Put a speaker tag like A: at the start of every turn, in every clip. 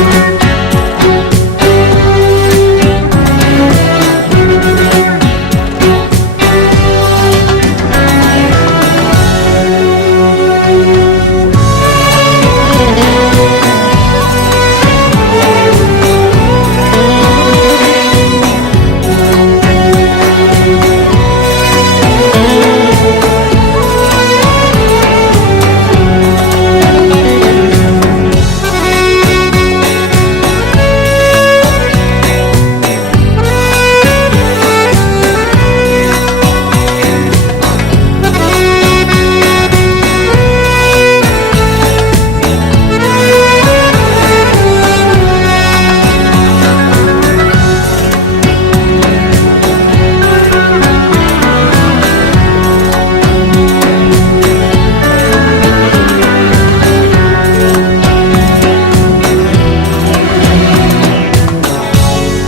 A: thank you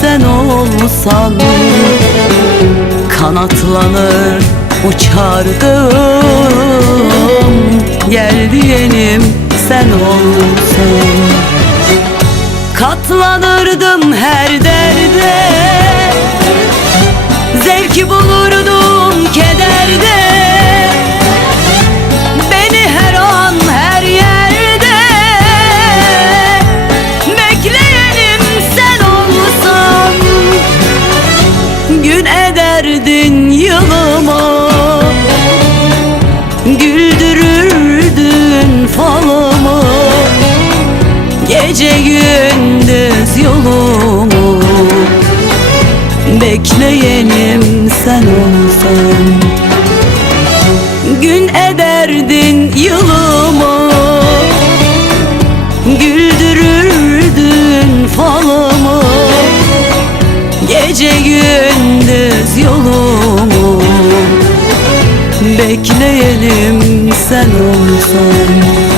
A: sen olsan Kanatlanır uçardım Gel diyenim sen olsan. Katlanırdım her Gece gündüz yolumu Bekleyenim sen olsan. Gün ederdin yılımı Güldürürdün falımı Gece gündüz yolumu Bekleyelim sen olsan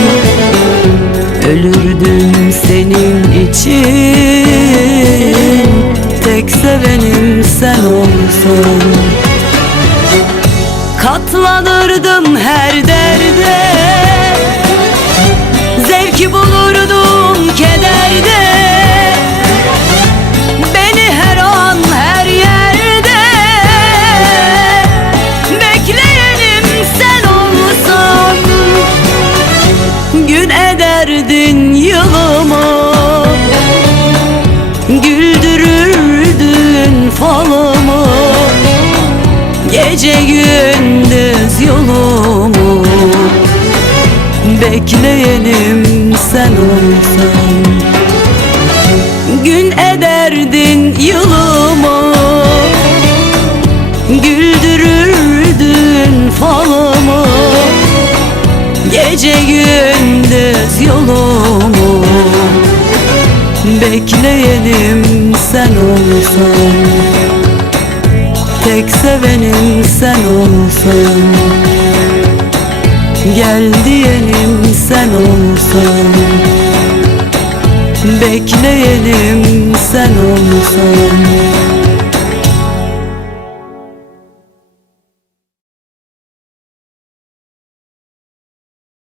A: için Tek sevenim sen olsan Katlanırdım her derde Gece gündüz yolumu Bekleyenim sen olsan. Gün ederdin yılımı Güldürürdün falımı Gece gündüz yolu Bekleyenim sen olsan Tek sevenim sen olsan. Gel diyenim sen olsan. Bekleyenim